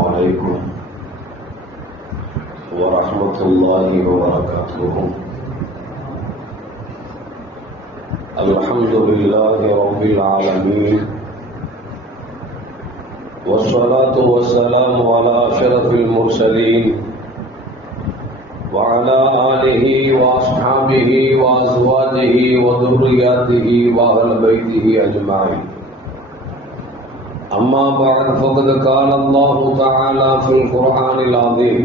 عليكم ورحمة الله وبركاته. الحمد لله رب العالمين، والصلاة والسلام على أشرف المرسلين وعلى آله وأصحابه وأزواجه وذرياته وأهل بيته أجمعين. أما بعد، فقد قال الله تعالى في القرآن العظيم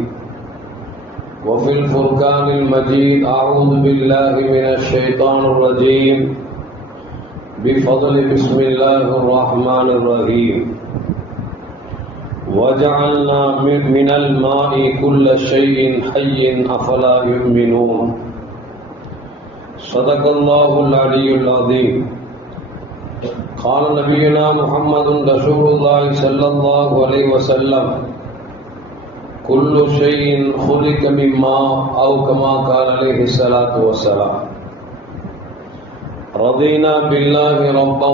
وفي الفرقان المجيد: أعوذ بالله من الشيطان الرجيم، بفضل بسم الله الرحمن الرحيم. وجعلنا من الماء كل شيء حي أفلا يؤمنون. صدق الله العلي العظيم. قال نبينا محمد رسول الله صلى الله عليه وسلم: كل شيء خلق من ماء، أو كما قال عليه الصلاة والسلام. رضينا بالله ربا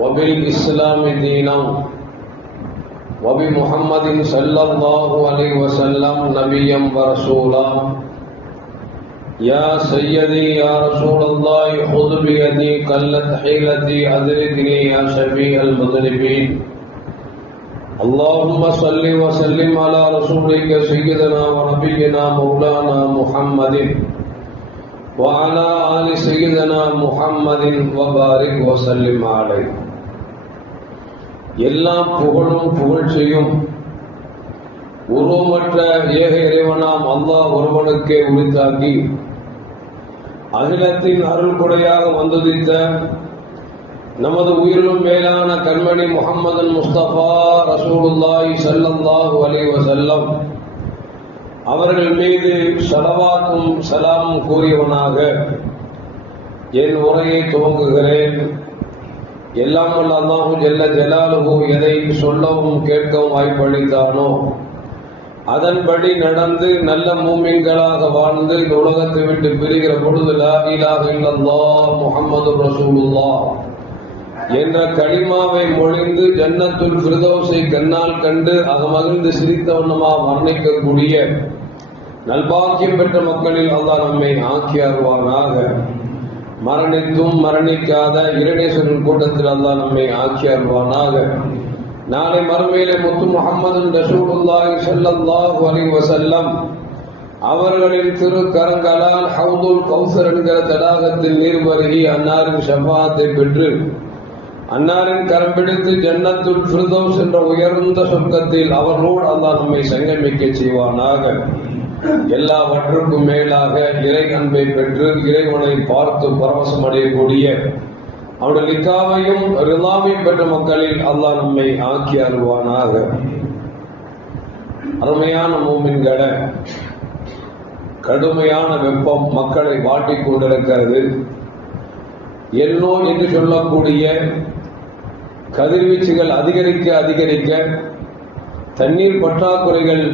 وبالإسلام دينا وبمحمد صلى الله عليه وسلم نبيا ورسولا. يا سيدي يا رسول الله، خذ بيدي قلت حيلتي أدركني يا شفيع المذنبين. اللهم صل وسلم على رسولك سيدنا ونبينا مولانا محمد وعلى آل سيدنا محمد وبارك وسلم عليه. எல்லா புகழும் புகழ்ச்சியும் உருவமற்ற ஏக இறைவனாம் அல்லாஹ் ஒருவனுக்கே உரித்தாக்கி அகிலத்தின் அருள் கொடையாக வந்துதித்த நமது உயிரிலும் மேலான கண்மணி முஹம்மது முஸ்தபா ரசூலுல்லாஹி ஸல்லல்லாஹு அலைஹி வஸல்லம் அவர்கள் மீது ஸலவாத்தும் சலாமும் கூறியவனாக என் உரையை துவங்குகிறேன். எல்லாம் வல்ல அல்லாஹு ஜல்ல ஜலாலுஹு எதை சொல்லவும் கேட்கவும் வாய்ப்பளித்தானோ அதன்படி நடந்து நல்ல மூமின்களாக வாழ்ந்து இந்த உலகத்தை விட்டு பிரிகிற பொழுது லா இலாஹ இல்லல்லாஹ் முஹம்மதுர் ரசூலுல்லாஹ் என்ற கலிமாவை மொழிந்து ஜன்னத்துல் ஃபிர்தௌஸை கண்ணால் கண்டு அகமகிழ்ந்து சிரித்த வண்ணமாக வர்ணிக்கக்கூடிய நல்பாக்கியம் பெற்ற மக்களில் அல்லாஹ் நம்மை ஆக்கி அருள்வானாக. மரணித்தும் மரணிக்காத இறைநேசரின் கூட்டத்தில் அல்லாஹ் நம்மை ஆக்கி அருள்வானாக. நாளை மறுமையிலே முத்து முஹம்மது ரசூலுல்லாஹி ஸல்லல்லாஹு அலைஹி வஸல்லம் அவர்களின் திருக்கரங்களால் ஹவுதுல் கௌசர் என்கிற தடாகத்தில் நீர் பருகி அன்னாரின் ஷஃபாஅத்தை பெற்று அன்னாரின் கரம் பிடித்து ஜன்னத்துல் ஃபிர்தௌஸ் என்ற உயர்ந்த சொர்க்கத்தில் அவர்களோடு அல்லாஹ் நம்மை சங்கமிக்க செய்வானாக. எல்லாவற்றுக்கும் மேலாக இறை அன்பை பெற்று இறைவனை பார்த்து பரவசம் அடையக்கூடிய அவருடைய லிக்காவையும் ரிலாவையும் பெற்ற மக்களில் அல்லாஹ் நம்மை ஆக்கி அருள்வானாக. அருமையான மூமின்களே, கடுமையான வெப்பம் மக்களை வாட்டிக் கொண்டிருக்கிறது. எல்லோ என்று சொல்லக்கூடிய கதிர்வீச்சுகள் அதிகரிக்க அதிகரிக்க தண்ணீர் பற்றாக்குறைகள்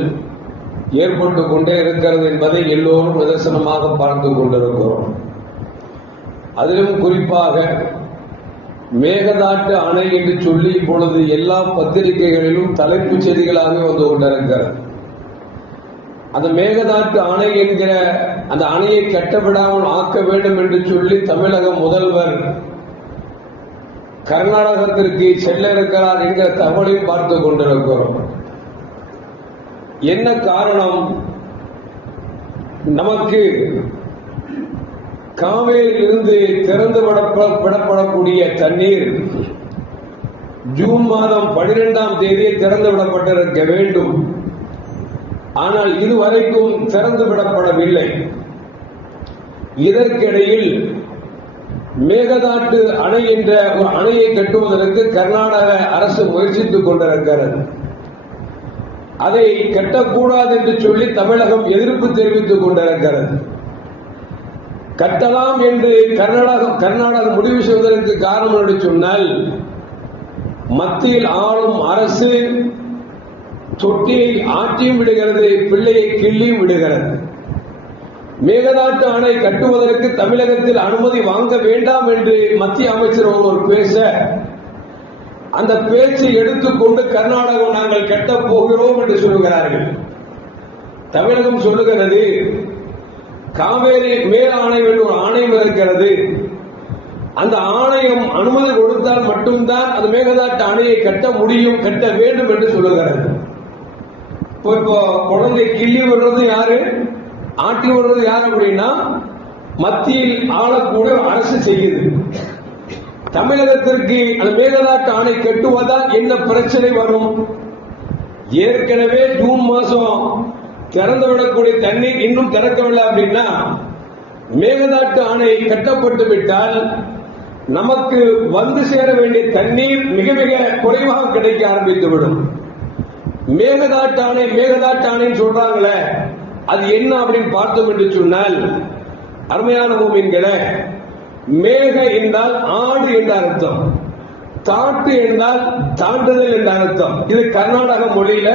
ஏற்பட்டு கொண்டே இருக்கிறது என்பதை எல்லோரும் நிதர்சனமாக பார்த்து கொண்டிருக்கிறோம். அதிலும் குறிப்பாக மேகதாட்டு அணை என்று சொல்லி இப்பொழுது எல்லா பத்திரிகைகளிலும் தலைப்புச் செய்திகளாக வந்து கொண்டிருக்கிறது. அந்த மேகதாட்டு அணை என்கிற அந்த அணையை கட்டவிடாமல் ஆக்க வேண்டும் என்று சொல்லி தமிழக முதல்வர் கர்நாடகத்திற்கு செல்ல இருக்கிறார் என்கிற தகவலை பார்த்து கொண்டிருக்கிறோம். என்ன காரணம்? நமக்கு காவேரியிலிருந்து திறந்து விடப்படக்கூடிய தண்ணீர் ஜூன் மாதம் 12ஆம் தேதி திறந்து விடப்பட்டிருக்க வேண்டும். ஆனால் இதுவரைக்கும் திறந்து விடப்படவில்லை. இதற்கிடையில் மேகதாட்டு அணை என்ற ஒரு அணையை கட்டுவதற்கு கர்நாடக அரசு முயற்சித்துக் கொண்டிருக்கிறது. அதை கட்டக்கூடாது என்று சொல்லி தமிழகம் எதிர்ப்பு தெரிவித்துக் கொண்டிருக்கிறது. கட்டலாம் என்று கர்நாடகம் முடிவு செய்வதற்கு காரணம் என்று சொன்னால், மத்தியில் ஆளும் அரசு தொட்டியை ஆற்றியும் விடுகிறது, பிள்ளையை கிள்ளியும் விடுகிறது. மேகதாட்டு அணை கட்டுவதற்கு தமிழகத்தில் அனுமதி வாங்க வேண்டாம் என்று மத்திய அமைச்சர் ஒருவர் பேச, அந்த பேச்சை எடுத்துக்கொண்டு கர்நாடகம் நாங்கள் கட்டப் போகிறோம் என்று சொல்லுகிறார்கள். தமிழகம் சொல்லுகிறது காவேரி மேல் ஆணையம் என்று ஒரு ஆணையம் இருக்கிறது. அந்த ஆணையம் அனுமதி கொடுத்தால் மட்டும்தான் அந்த மேகதாட்டு அணையை கட்ட முடியும், கட்ட வேண்டும் என்று சொல்லுகிறது. இப்போ குழந்தை கிள்ளி விடுறது யாரு, ஆட்டி விடுறது யாரு அப்படின்னா மத்தியில் ஆளக்கூடிய அரசு செய்யுது. தமிழகத்திற்கு அந்த மேகதாட்டு அணை கட்டுவதால் என்ன பிரச்சனை வரும்? ஏற்கனவே ஜூன் மாசம் திறந்து விடக்கூடிய தண்ணீர் இன்னும் திறக்கவில்லை அப்படின்னா மேகதாட்டு அணை கட்டப்பட்டு விட்டால் நமக்கு வந்து சேர வேண்டிய தண்ணீர் மிக மிக குறைவாக கிடைக்க ஆரம்பித்துவிடும். மேகதாட்டு அணை சொல்றாங்களே, அது என்ன அப்படின்னு பார்த்தோம் என்று சொன்னால், அருமையான பூமின்களே, மேக என்றால் ஆடு என்ற அர்த்தம், தாட்டு என்றால் தாண்டுதல் என்ற அர்த்தம். இது கர்நாடக மொழியில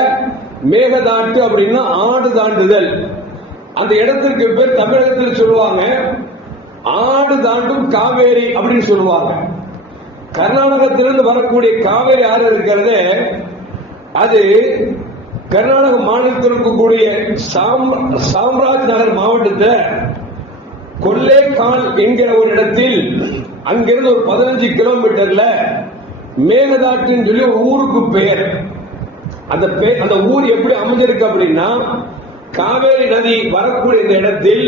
மேகதாட்டு அப்படின்னா ஆடு தாண்டுதல். அந்த இடத்திற்கு பேர் தமிழகத்தில் சொல்லுவாங்க ஆடு தாண்டும் காவேரி அப்படின்னு சொல்லுவாங்க. கர்நாடகத்திலிருந்து வரக்கூடிய காவேரி ஆறு இருக்கிறது, அது கர்நாடக மாநிலத்தில் இருக்கக்கூடிய சாம்ராஜ் நகர் மாவட்டத்தை கொல்லேகால் என்கிற ஒரு இடத்தில் அங்கிருந்து ஒரு 15 கிலோமீட்டர்ல மேகதாட்டின்னு சொல்லி ஒரு ஊருக்கு பெயர். அந்த ஊர் எப்படி அமைஞ்சிருக்கு அப்படின்னா, காவேரி நதி வரக்கூடிய இந்த இடத்தில்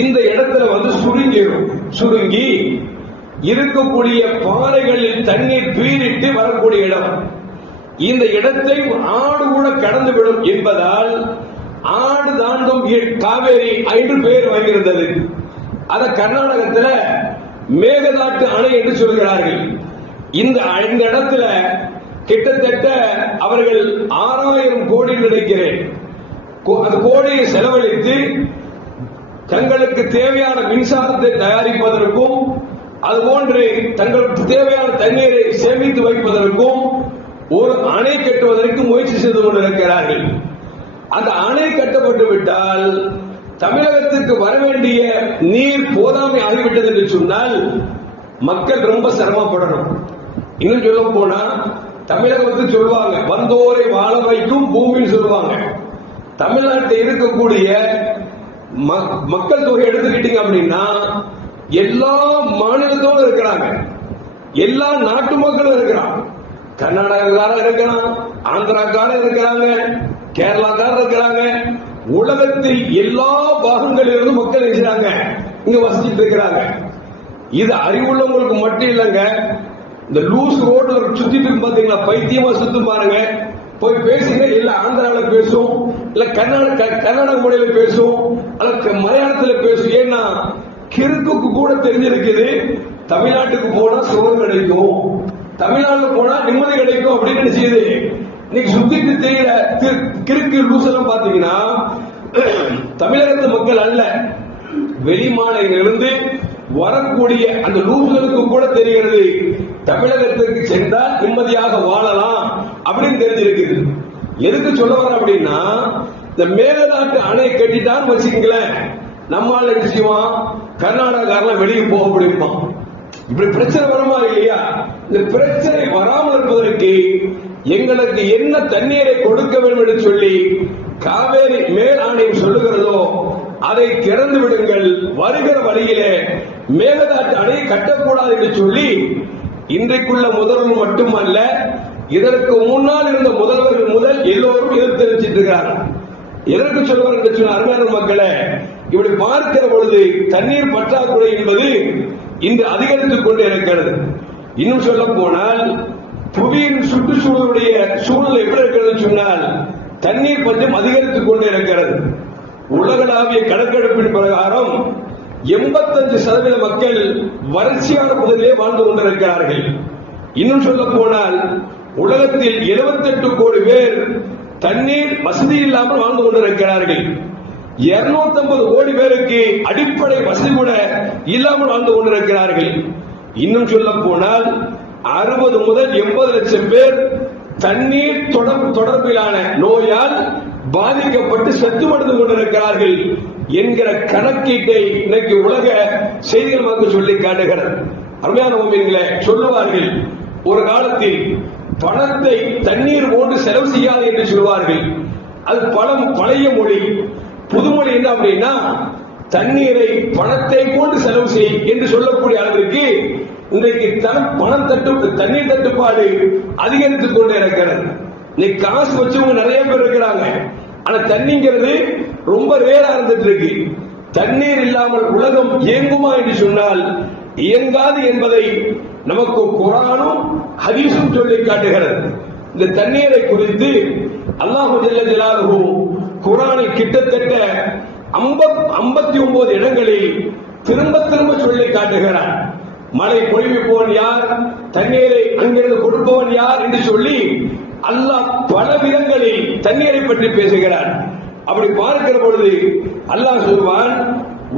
இந்த இடத்துல வந்து சுருங்கி இருக்கக்கூடிய பாறைகளில் தண்ணீர் பீரிட்டு வரக்கூடிய இடம். இந்த இடத்தை ஆடு கூட கடந்து விடும் என்பதால் ஆடு தாண்டும் காவேரி என்று பெயர் வாங்கியிருந்தது. அத கர்நாடகத்தில் மேகதாட்டு அணை என்று சொல்கிறார்கள். இந்த இடத்துல கிட்டத்தட்ட அவர்கள் 6000 கோடி நினைக்கிறேன் அந்த கோடியை செலவழித்து தங்களுக்கு தேவையான மின்சாரத்தை தயாரிப்பதற்கும் அதுபோன்று தங்களுக்கு தேவையான தண்ணீரை சேமித்து வைப்பதற்கும் ஒரு அணை கட்டுவதற்கு முயற்சி செய்து கொண்டிருக்கிறார்கள். அந்த அணை கட்டப்பட்டு விட்டால் தமிழகத்துக்கு வர வேண்டிய நீர் போதாமை ஆகிவிட்டது என்று சொன்னால் மக்கள் ரொம்ப சிரமப்படணும். இன்னும் சொல்ல போனா தமிழகத்துக்கு சொல்லுவாங்க வந்தோரை வாழ வைக்கும் பூமின்னு சொல்லுவாங்க. தமிழ்நாட்டில் இருக்கக்கூடிய மக்கள் தொகை எடுத்துக்கிட்டீங்க அப்படின்னா எல்லா மாநிலத்தோடு இருக்கிறாங்க, எல்லா நாட்டு மக்களும் இருக்கிறாங்க. கர்நாடகாக்காரர் இருக்கிறாங்க, ஆந்திராக்காரர் இருக்கிறாங்க, கேரளாக்காரர் இருக்கிறாங்க. உலகத்தில் எல்லா பாகங்களிலிருந்து மக்கள் இருக்கிறாங்க, இங்க வசிச்சுட்டு இருக்கிறாங்க. இது அறிவுள்ளவங்களுக்கு மட்டும் இல்லைங்க. இந்த லூஸ் ரோடு சுத்திட்டு பாத்தீங்களா, பைத்தியமா சுத்தும் பாருங்க. போய் பேசுங்க, இல்ல ஆந்திராவில பேசும், இல்ல கர்நாடக மொழியில பேசும், அல்ல மலையாளத்தில் பேசும். ஏன்னா கிறுக்கு கூட தெரிஞ்சிருக்குது தமிழ்நாட்டுக்கு போனா சுகம் கிடைக்கும், தமிழ்நாட்டுல போனா நிம்மதி கிடைக்கும் அப்படின்னு செய்யுது. இன்னைக்கு சுத்திட்டு தெரியல கிறுக்கு லூஸ் எல்லாம் பாத்தீங்கன்னா தமிழகத்து மக்கள் அல்ல, வெளி மாநிலங்களிலிருந்து வரக்கூடிய அந்த லூசுகளுக்கு கூட தெரிகிறது தமிழகத்திற்கு சென்றால் நிம்மதியாக வாழலாம் அப்படின்னு தெரிஞ்சிருக்குது. எதுக்கு சொல்ல வர அப்படின்னா, இந்த மேகதாட்டு அணை கட்டிட்டான்னு வச்சுக்கீங்களேன், நம்மால என்ன செய்வான், கர்நாடகாரெல்லாம் வெளியே போக முடியுமா? இப்படி பிரச்சனை வரமா இல்லையா? இந்த பிரச்சனை வராமல் இருப்பதற்கு எங்களுக்கு என்ன தண்ணீரை கொடுக்க வேண்டும் என்று சொல்லி காவேரி மேல் ஆணையம் சொல்லுகிறதோ அதை திறந்து விடுங்கள், வருகிற வழியிலே மேகதாட்டு அணை கட்டக்கூடாது என்று சொல்லி இன்றைக்குள்ள முதல்வர் மட்டுமல்ல, இதற்கு முன்னால் இருந்த முதல்வர்கள் முதல் எல்லோரும் எதிர்த்து தெரிவிச்சிட்டு இருக்கிறார்கள். எதற்கு சொல்லுவார் என்று சொன்ன அருமையான மக்களே, இப்படி பார்க்கிற பொழுது தண்ணீர் பற்றாக்குறை என்பது இன்று அதிகரித்துக் கொண்டே இருக்கிறது. இன்னும் சொல்ல போனால் புவியின் சுற்றுச்சூழலுடைய சூழல் எப்படி இருக்கிறது சொன்னால் தண்ணீர் பஞ்சம் அதிகரித்துக் கொண்டே இருக்கிறது. உலகளாவிய கணக்கெடுப்பின் பிரகாரம் 85% மக்கள் வறட்சியான பகுதியிலே வாழ்ந்து கொண்டிருக்கிறார்கள். இன்னும் சொல்ல போனால் உலகத்தில் 78 கோடி பேர் தண்ணீர் வசதி இல்லாமல் வாழ்ந்து கொண்டிருக்கிறார்கள். 250 கோடி பேருக்கு அடிப்படை வசதி கூட இல்லாமல் வாழ்ந்து கொண்டிருக்கிறார்கள். இன்னும் சொல்ல போனால் 60 முதல் 80 லட்சம் பேர் தண்ணீர் தொடர்பிலான நோயால் பாதிக்கப்பட்டு செத்து மடிந்து கொண்டிருக்கிறார்கள் என்கிற கணக்கீட்டை இன்னைக்கு உலக செய்திகள் சொல்லி காட்டுகிறது. அருமையான சொல்லுவார்கள், ஒரு காலத்தில் பணத்தை தண்ணீர் போன்று செலவு செய்யாது என்று சொல்வார்கள். அது பழைய மொழி. புதுமொழி என்ன அப்படின்னா, தண்ணீரை பணத்தை போன்று செலவு செய் என்று சொல்லக்கூடிய அளவிற்கு இன்றைக்கு தண்ணீர் தட்டுப்பாடு அதிகரித்துக் கொண்டே இருக்கிறது. இன்னைக்கு காசு வச்சவங்க நிறைய பேர் இருக்கிறாங்க. ஆனா தண்ணிங்கிறது ரொம்ப ரேரா இருந்துட்டு இருக்கு. தண்ணீர் இல்லாமல் உலகம் இயங்குமா என்று சொன்னால் இயங்காது என்பதை நமக்கு குர்ஆனும் ஹதீஸும் சொல்லி காட்டுகிறது. இந்த தண்ணீரை குறித்து அல்லாஹ் ஜல்ல ஜலாலுஹு குர்ஆனில் கிட்டத்தட்ட 59 இடங்களில் திரும்ப திரும்ப சொல்லி காட்டுகிறார். மழை பொழிவிப்பவன் யார், தண்ணீரை அங்கிருந்து கொடுப்பவன் யார் என்று சொல்லி அல்லாஹ் பல விதங்களில் தண்ணீரை பற்றி பேசுகிறார். அப்படி பார்க்கிற பொழுது அல்லாஹ் சொல்வான்,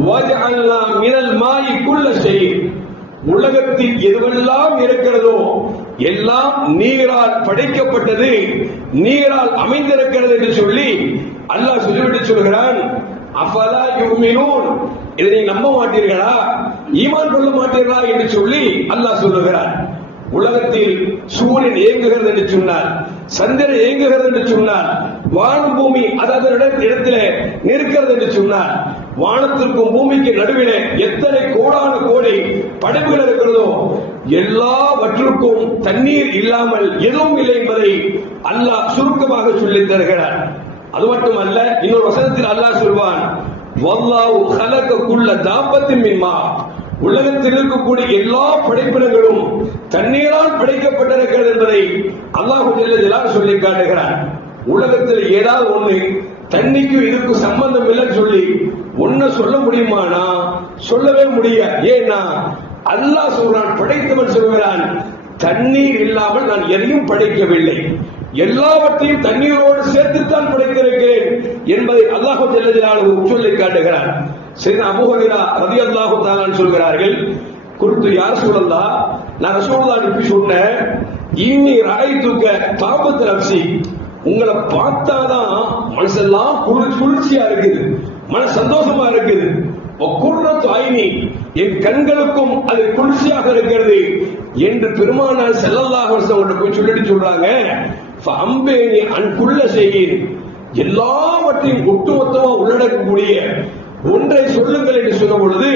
வஜஅல்னா மினல் மாஇ குல்ல ஷை, உலகத்தில் எதுவெல்லாம் இருக்கிறதோ எல்லாம் நீரால் படைக்கப்பட்டது, நீரால் அமைந்திருக்கிறது என்று சொல்லி அல்லாஹ் சொல்லிவிட்டு சொல்கிறான், அஃபலா யுமினூன், இதை நீங்க நம்ப மாட்டீர்களா, ஈமான் கொள்ள மாட்டீர்களா என்று சொல்லி அல்லாஹ் சொல்லுகிறார். உலகத்தில் சூரியன் இயங்குகிறது என்று சொன்னார், சந்திரன் இயங்குகிறது என்று சொன்னார், வானம் பூமி அதாவது இடத்திலே நிற்கிறது என்று சொன்னார், வானத்திற்கும் பூமிக்கு நடுவிலே எத்தனை கோடான கோடி படைப்புகள் இருக்கிறதோ எல்லாவற்றுக்கும் தண்ணீர் இல்லாமல் எதுவும் இல்லை என்பதை அல்லாஹ் சுருக்கமாக சொல்லி தருகிறார். அது மட்டுமல்ல, இன்னொரு வசனத்தில் அல்லாஹ் சொல்வான், வல்லாஹு ஹலக குல்ல தாபத்தின் மின் மா, உலகத்தில் இருக்கக்கூடிய எல்லா படைப்பினங்களும் தண்ணீரால் படைக்கப்பட்டிருக்கிறது என்பதை அல்லாஹ் ஜல்ல ஜலாலுஹு சொல்லி காட்டுகிறார். உலகத்தில் ஏதாவது ஒண்ணு தண்ணிக்கும் இதுக்கும் சம்பந்தம் இல்லைன்னு சொல்லி ஒன்ன சொல்ல முடியுமானா சொல்லவே முடியாது. ஏன்னா அல்லாஹ் சொல்றான், படைத்தவன் சொல்கிறான், தண்ணீர் இல்லாமல் நான் எதையும் படைக்கவில்லை, எல்லாவற்றையும் தண்ணீரோடு சேர்த்துத்தான் படைத்திருக்கிறேன் என்பதை அல்லாஹ் ஜல்ல ஜலாலுஹு சொல்லி காட்டுகிறார். சரி, அபூ ஹுரைரா ரலியல்லாஹு தஆலா சொல்கிறார்கள், குர்து யா ரசூலல்லாஹ், நான் ரசூலுல்லாஹ் கிட்ட சொன்னேன், இன்னி ரஅய்துக தாபத் நஃப்ஸி, உங்களை பார்த்தாதான் மனசெல்லாம் குளிர்ச்சியா இருக்குது, மன சந்தோஷமா இருக்குது, குர்ரத்து ஐனி, என் கண்களுக்கும் அது குளிர்ச்சியாக இருக்கிறது என்று பெருமானார் ஸல்லல்லாஹு அலைஹி வஸல்லம் போய் சொல்லிட்டு சொல்றாங்க, ஃபஅம்பேனி அன் குல்ல ஷைஇன், எல்லாவற்றையும் ஒட்டுமொத்தமா உள்ளடக்கக்கூடிய ஒன்றை சொல்லுங்கள் என்று சொன்ன பொழுது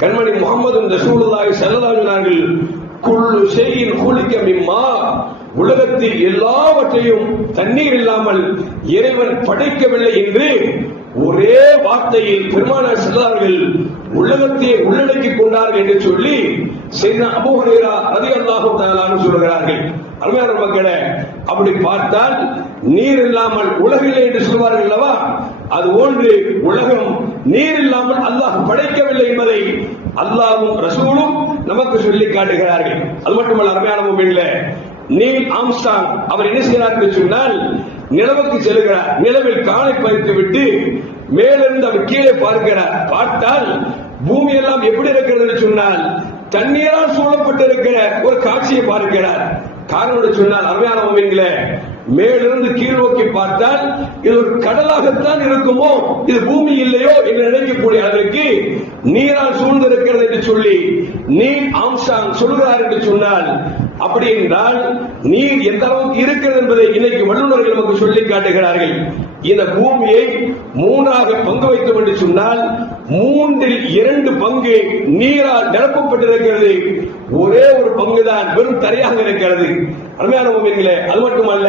கண்மணி முஹம்மது ரசூலுல்லாஹி ஸல்லல்லாஹு அலைஹி வஸல்லம், குல்லு ஷைஇன் குலிக மிம்மா, உலகத்தில் எல்லாவற்றையும் தண்ணீர் இல்லாமல் இறைவன் படைக்கவில்லை என்று ஒரே வார்த்தையில் பெருமானார் ஸல்லல்லாஹு உலகத்தை உள்ளடக்கிக் கொண்டார்கள் என்று சொல்லி சையத்னா அபூ ஹுரைரா ரலியல்லாஹு தஆலா அன்ஹு சொல்கிறார்கள். அருமையான மக்களே, அப்படி பார்த்தால் நீர் இல்லாமல் உலகில்லை என்று சொல்வார்கள் அல்லவா, அது ஒன்று உலகம் நீர் இல்லாமல் அல்லாஹ் படைக்கவில்லை என்பதை அல்லாஹ்வும் ரசூலும் நமக்கு சொல்லி காட்டுகிறார்கள். அது மட்டுமல்ல, அருமையான முஃமின்களே, நீல் ஆம்ஸ்ட்ராங் அவர் என்ன செய்கிறார் என்று சொன்னால், நிலவுக்கு செல்கிறார், நிலவில் காலை பதித்து விட்டு மேலிருந்து அவர் கீழே பார்க்கிறார். பார்த்தால் பூமி எல்லாம் எப்படி இருக்கிறது என்று சொன்னால் தண்ணீரால் சூழப்பட்டிருக்கிற ஒரு காட்சியை பார்க்கிறார். காரணம் சொன்னால், அருமையான முஃமின்களே, மேலிருந்து கீழ் நோக்கி பார்த்தால் இது ஒரு கடலாகத்தான் இருக்குமோ, இது பூமி இல்லையோ என்று நினைக்கக்கூடிய அளவிற்கு நீரால் சூழ்ந்திருக்கிறது என்று சொல்லி நீல் ஆம்ஸ்ட்ராங் சொல்கிறார் என்று சொன்னால், அப்படி என்றால் நீர் எந்த அளவுக்கு இருக்கிறது என்பதை இன்னைக்கு வல்லுநர்கள் நமக்கு சொல்லி காட்டுகிறார்கள். இந்த பூமியை மூன்றாக பங்கு வைத்தோம் என்று சொன்னால் 2/3 பங்கு நீரால் நிரப்பப்பட்டிருக்கிறது, ஒரே ஒரு பங்கு தான் வெறும் தரையாக இருக்கிறது. அருமையான முஃமின்களே, அது மட்டுமல்ல,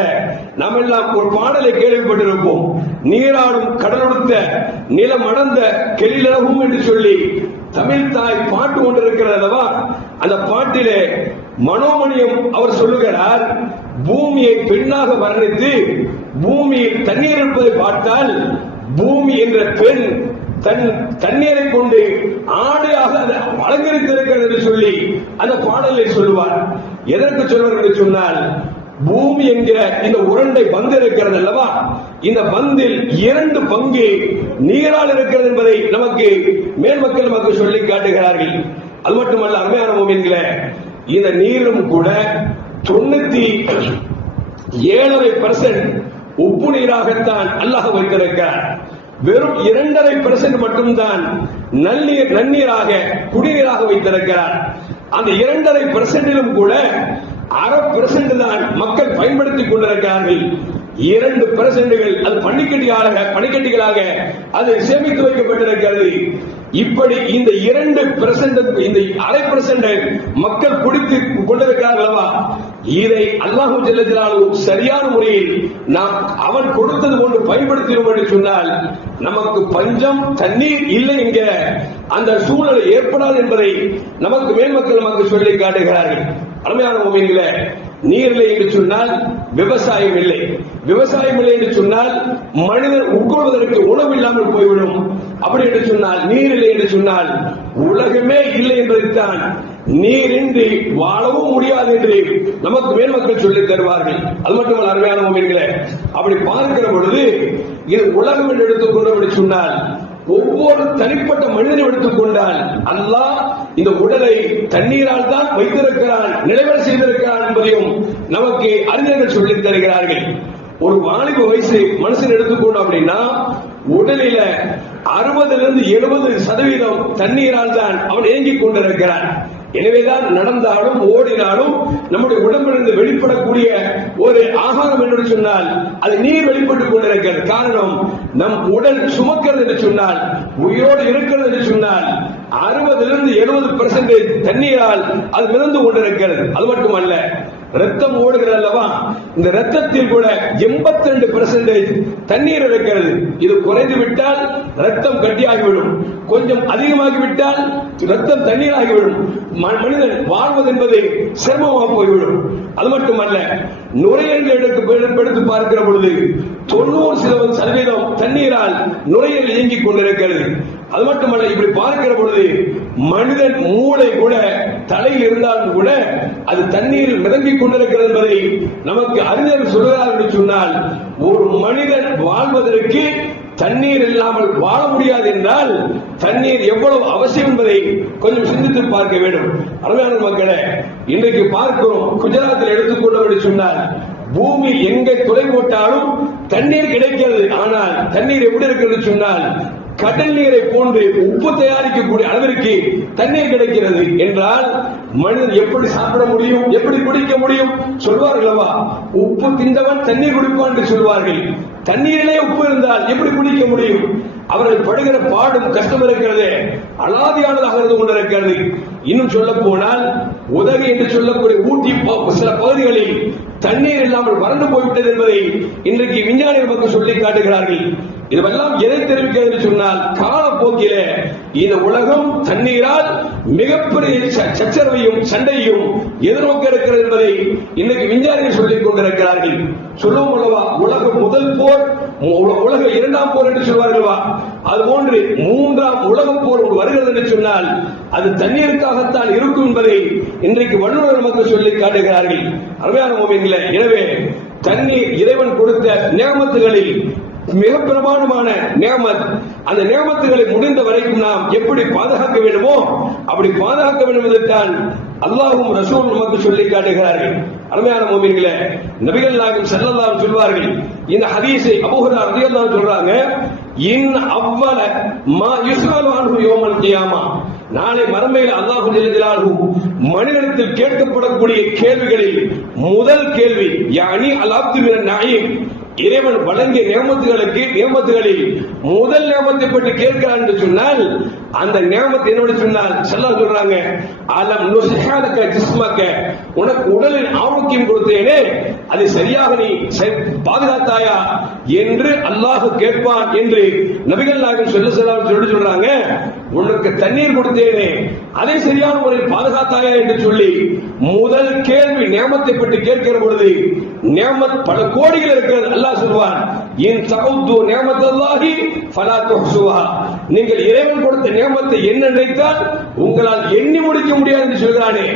நாம் எல்லாம் ஒரு பாடலை கேள்விப்பட்டிருப்போம், நீராடும் கடலுடுத்த நிலம் அடர்ந்த கெளிலகும் என்று சொல்லி தமிழ் தாய் பாட்டு கொண்டிருக்கிறது அல்லவா. அந்த பாட்டிலே மனோமணியம் அவர் சொல்லுகிறார், பூமியை பெண்ணாக வர்ணித்து பூமியில் தண்ணீர் இருப்பதை பார்த்தால் பூமி என்ற பெண் தன் தண்ணீரை கொண்டு ஆடையாக அலங்கரித்திருக்கிறது என்று சொல்லி அந்த பாடலை சொல்லுவார். எதற்கு சொல்வார் என்று சொன்னால், பூமி என்கிற இந்த உருண்டை பந்து இருக்கிறது அல்லவா, இந்த பந்தில் 2 பங்கு நீரால் இருக்கிறது என்பதை நமக்கு மேல்மக்கள் நமக்கு சொல்லி காட்டுகிறார்கள். அது மட்டுமல்ல, அருமையான முஃமின்களே, இந்த நீரும் கூட 97.5% உப்பு நீராகத்தான் அல்லாஹ் வைத்திருக்கிறார். வெறும் 2.5% மட்டும்தான் நன்னீராக குடிநீராக வைத்திருக்கிறார். அந்த 2.5% கூட 1/2% தான் மக்கள் பயன்படுத்திக் கொண்டிருக்கிறார்கள். 2% அது பனிக்கட்டிகளாக அது சேமித்து வைக்கப்பட்டிருக்கிறது. இப்படி இந்த 2%, இந்த 1/2% மக்கள் குடித்து கொண்டிருக்கிறார்களா? இதை அல்லாஹ் ஜல்ல ஜலாலுஹு சரியான முறையில் நாம் அவன் கொடுத்தது கொண்டு பயன்படுத்தினோம் என்று சொன்னால் நமக்கு பஞ்சம், தண்ணீர் இல்லை என்கிற அந்த சூழ்நிலை ஏற்படாது என்பதை நமக்கு மேல்மக்கள் நமக்கு சொல்லி காட்டுகிறார்கள். அருமையான முஃமின்களே, நீர் இல்லை என்று சொன்னால் விவசாயம் இல்லை, விவசாயம் இல்லை என்று சொன்னால் மனிதன் உட்கொள்வதற்கு உணவு இல்லாமல் போய்விடும். அப்படி என்று சொன்னால் நீர் இல்லை என்று சொன்னால் உலகமே இல்லை என்பதைத்தான், நீரின்றி வாழவும் முடியாது என்று நமக்கு மேல்மக்கள் சொல்லித் தருவார்கள். அது மட்டுமல்ல அருமையான முஃமின்களே, அப்படி பார்க்கிற பொழுது இது உலகம் என்று எடுத்துக்கொண்டு சொன்னால் ஒவ்வொரு தனிப்பட்ட மனிதனை எடுத்துக்கொண்டால் அல்லாஹ் இந்த உடலை தண்ணீரால் தான் வைத்திருக்கிறான், நிலைவர செய்திருக்கிறான் என்பதையும் நமக்கு அறிஞர்கள் சொல்லித் தருகிறார்கள். ஒரு வாலிப வயசு மனுஷன் எடுத்துக்கொண்டோம் அப்படின்னா உடலில 60-70% தண்ணீரால் தான் அவன் இயங்கிக் கொண்டிருக்கிறான். எனவேதான் நடந்தாலும் ஓடினாலும் நம்முடைய உடம்பிலிருந்து வெளிப்படக்கூடிய ஒரு ஆகாரம் என்று சொன்னால் அது நீர் வெளிப்பட்டுக் கொண்டிருக்கிறது. காரணம், நம் உடல் சுமக்கிறது என்று சொன்னால், உயிரோடு இருக்கிறது என்று சொன்னால் 60-70% தண்ணீரால் அது மிதந்து கொண்டிருக்கிறது. அது மட்டுமல்ல, ரத்தம் ஓடுகிறது அல்லவா, இந்த ரத்தத்தில் கூட 82% தண்ணீர் இருக்கிறது. இது குறைந்து விட்டால் ரத்தம் கட்டியாகிவிடும், கொஞ்சம் அதிகமாகிவிட்டால் ரத்தம் தண்ணீராகிவிடும். மனிதன் வாழ்வது என்பது சிரமமாக போய்விடும். அது மட்டுமல்ல, நுரையீரல் எடுத்து பார்க்கிற பொழுது 90% தண்ணீரால் நுரையீரல் இயங்கிக் கொண்டிருக்கிறது. அது மட்டுமல்ல, இப்படி பார்க்கிற பொழுது மனிதன் மூளை கூட தலையில் இருந்தாலும் கூட அது தண்ணீரில் மிதங்கிக் கொண்டிருக்கிறது என்பதை நமக்கு அறிஞர்கள் சொல்கிறார் என்று சொன்னால், ஒரு மனிதன் வாழ்வதற்கு தண்ணீர் இல்லாமல் வாழ முடியாது என்றால் தண்ணீர் எவ்வளவு அவசியம் என்பதை கொஞ்சம் சிந்தித்து பார்க்க வேண்டும். அருமையான மக்களே, இன்றைக்கு பார்க்கிறோம், குஜராத்தில் எடுத்துக்கொண்டோம் என்று சொன்னால் பூமி எங்கே துளை போட்டாலும் தண்ணீர் கிடைக்கிறது. ஆனால் தண்ணீர் எப்படி இருக்கிறது சொன்னால் கடல் நீரை போன்று உப்பு தயாரிக்கக்கூடிய அளவிற்கு தண்ணீர் கிடைக்கிறது என்றால் மனிதன் எப்படி சாப்பிட முடியும், எப்படி குடிக்க முடியும்? சொல்வார்களவா, உப்பு தின்றவன் தண்ணீர் குடிப்பான் என்று சொல்வார்கள். தண்ணீரிலே உப்பு இருந்தால் எப்படி குடிக்க முடியும்? அவர்கள் படுகிற பாடும் கஷ்டம் இருக்கிறது, அலாதியானதாக இருந்து கொண்டிருக்கிறது. இன்னும் சொல்ல போனால் உதகை என்று சொல்லக்கூடிய ஊட்டி சில பகுதிகளில் தண்ணீர் இல்லாமல் வறண்டு போய்விட்டது என்பதை இன்றைக்கு விஞ்ஞானிகள் மக்கள் சொல்லி காட்டுகிறார்கள். இதெல்லாம் எதை தெரிவிக்கிறது என்று சொன்னால், காலப்போக்கிலே இந்த உலகம் தண்ணீரால் மிகப்பெரிய சச்சரவையும் சண்டையும் எதிர்நோக்க இருக்கிறது என்பதை இன்னைக்கு விஞ்ஞானிகள் சொல்லிக் கொண்டிருக்கிறார்கள். சொல்லுவோம் அல்லவா, உலக முதல் போர், உலக 2ஆம் போர் என்று சொல்வார்களா, அதுபோன்று 3ஆம் உலக போர் வருகிறது என்று சொன்னால் அது தண்ணீருக்காகத்தான் இருக்கும் என்பதை இன்றைக்கு வல்லுநர் நமக்கு சொல்லி காட்டுகிறார்கள். அருமையான முஃமின்களே, எனவே தண்ணீர் இறைவன் கொடுத்த நியமத்துகளில் மிக பிரமாண்டமான நியமத். அந்த நியமத்துகளை முடிந்த வரைக்கும் நாம் எப்படி பாதுகாக்க வேண்டுமோ அப்படி பாதுகாக்க வேண்டும் என்பதைத்தான் அல்லாஹ்வும் ரசூலும் நமக்கு சொல்லி காட்டுகிறார்கள். அருமையான முஃமின்களே, நபிகள் நாயகம் ஸல்லல்லாஹு அலைஹி சொல்வார்கள், இந்த ஹதீஸை அபூ ஹுரைரா ரலியல்லாஹு அன்ஹு சொல்றாங்க, இன் அவ்வல மா யுஸ்அலு அன்ஹு யௌமல் கியாமா, நாளை மறுமையில் அல்லாஹ் ஜல்ல ஜலாலுஹு மனிதனிடத்தில் கேட்கப்படக்கூடிய கேள்விகளில் முதல் கேள்வி யானி அல் அப்து மினன் நஈம், இறைவன் வழங்கிய நியமத்துகளில் முதல் நியமத்தை பற்றி கேட்கிறான் என்று சொன்னால் அந்த நியமத்தை என்னோட சொன்னால் ஸல்லல்லாஹு சொல்றாங்க, அலம் நுஸ்ஹலக ஜிஸ்மக, உனக்கு உடலின் ஆரோக்கியம் கொடுத்தேனே அதை சரியாக நீ பாதுகாத்தாயா என்று அல்லாஹ் கேட்பான் என்று நபிகள் நாயகம் ஸல்லல்லாஹு அலைஹி சொல்றாங்க. உனக்கு தண்ணீர் கொடுத்தேனே அதை சரியான முறையில் பாதுகாத்தாயா என்று சொல்லி முதல் கேள்வி நியமத்தை பற்றி கேட்கிற பொழுது நியமத் பல கோடிகள் இருக்கிறது. அல்லாஹ் சொல்வான், இன் தஅது நியமத்தல்லாஹி ஃபலா துஹ்சுஹா, நீங்கள் இறைவன் கொடுத்த நியமத்தை என்ன நினைத்தால் உங்களால் எண்ணி முடிக்க முடியாது என்று சொல்கிறானே.